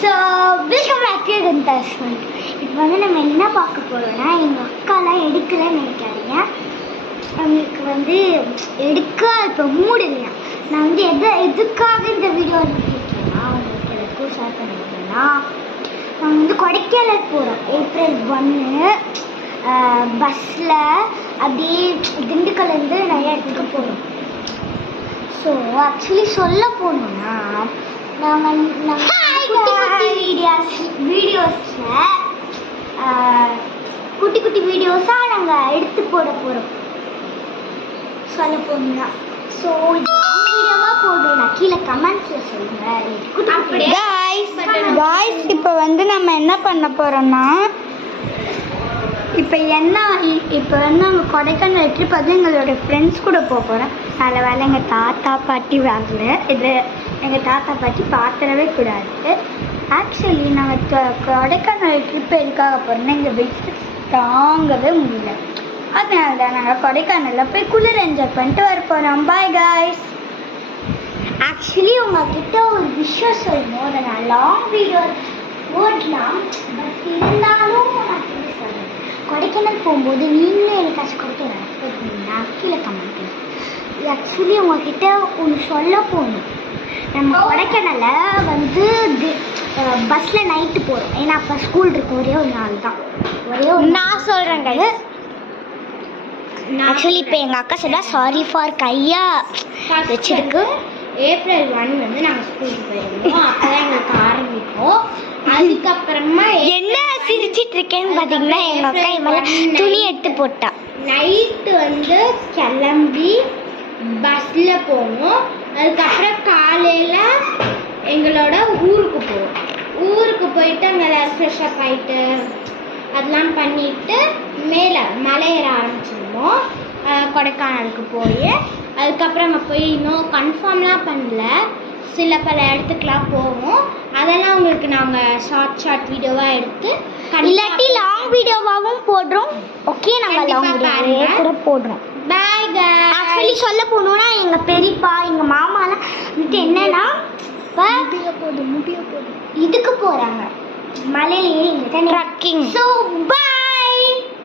So welcome back to cantonment. இப்போ வந்து நம்ம என்ன பார்க்க போகிறோம்னா, எங்கள் அக்காலாம் எடுக்கலைன்னு நினைக்காதீங்க. அவங்களுக்கு வந்து எடுக்க இப்போ மூடு இல்லையா. நான் வந்து எதுக்காக இந்த வீடியோ கேட்குறேன்னா, உங்களுக்கு எல்லாருக்கும் ஷேர் பண்ணிக்கிறேன்னா, நாங்கள் வந்து கொடைக்கானல் போகிறோம் ஏப்ரல் 1 பஸ்ஸில். அப்படியே திண்டுக்கல்லேருந்து நிறைய இடத்துக்கு போகிறோம். ஸோ ஆக்சுவலி சொல்ல போனோம்னா, நாங்கள் வீடியோஸில் குட்டி குட்டி வீடியோஸாக நாங்கள் எடுத்து போட போகிறோம் சொல்ல போனோம்னா. ஸோ வீடியோவாக போடுறோம், கீழே கமெண்ட்ஸில் சொல்லுங்கள். காய்ஸ் இப்போ வந்து நம்ம என்ன பண்ண போகிறோம்னா, இப்போ வந்து நாங்கள் கொடைக்கானல் ட்ரிப் வந்து எங்களோட ஃப்ரெண்ட்ஸ் கூட போக போகிறோம். அதில் வேலை எங்கள் தாத்தா பாட்டி வரல. இது எங்கள் தாத்தா பாட்டி பார்த்துடவே கூடாது. ஆக்சுவலி நாங்கள் கொடைக்கானல் ட்ரிப் எதுக்காக போகிறோம்னா, எங்கள் வீட்டில் தாங்கவே முடியல. அதனால தான் நாங்கள் கொடைக்கானலில் போய் குளிர் என்ஜாய் பண்ணிட்டு வர போகிறோம். Bye guys. ஆக்சுவலி உங்ககிட்ட ஒரு விஷயம் சொல்லணும். அதை நான் லாங் வீடியோ போடலாம், பட் இருந்தாலும் நான் சொல்கிறேன். கொடைக்கானல் போகும்போது நீங்களும் எனக்கு காசு கொடுத்து போயிருந்தீங்கன்னா கீழே கமெண்ட். ஆக்சுவலி உங்ககிட்ட ஒன்று சொல்ல போகணும். நம்ம கொடைக்கானலில் வந்து பஸ்ஸில் நைட்டு போகிறோம். ஏன்னா அப்போ ஸ்கூல் இருக்கும். ஒரே ஒரு நாள் தான். நான் சொல்கிறேன் கைஸ். ஆக்சுவலி இப்போ எங்கள் அக்கா சொன்னால் சாரி ஃபார் கையா வச்சிருக்கு. ஏப்ரல் 1 வந்து நாங்கள் ஸ்கூலுக்கு போயிருந்தோம். அப்போ தான் எங்களுக்கு ஆரம்பிக்கும். அதுக்கப்புறமா என்ன சிரிச்சிட்டு இருக்கேன்னு பார்த்தீங்கன்னா, எங்கள் அக்கா மேலே துணி எடுத்து போட்டா. நைட்டு வந்து கிளம்பி பஸ்ஸில் போவோம். அதுக்கப்புறம் காலையில் எங்களோட ஊருக்கு போவோம். ஊருக்கு போயிட்டு அங்கே ஃப்ரெஷ்அப் ஆகிட்டு அதெல்லாம் பண்ணிவிட்டு மேலே மலை ஏற ஆரம்பிச்சிடுவோம். கொடைக்கானலுக்கு போய் அதுக்கப்புறம் அங்கே போய் இன்னும் கன்ஃபார்ம்லாம் பண்ணல, சில பல இடத்துக்குலாம் போவோம். அதெல்லாம் உங்களுக்கு நாங்கள் ஷார்ட் வீடியோவாக எடுத்து இல்லாட்டி லாங் வீடியோவாகவும் போடுறோம். ஓகே, நாங்கள் லாங் வீடியோ கூட போடுறோம். Bye guys. ஆக்சுவலி சொல்ல போனோம்னா, எங்கள் பெரியப்பா எங்கள் மாமாலாம் வந்துட்டு என்னன்னா, இதுக்கு போகிறாங்க மலையில ஏறி ட்ரக்கிங். So bye.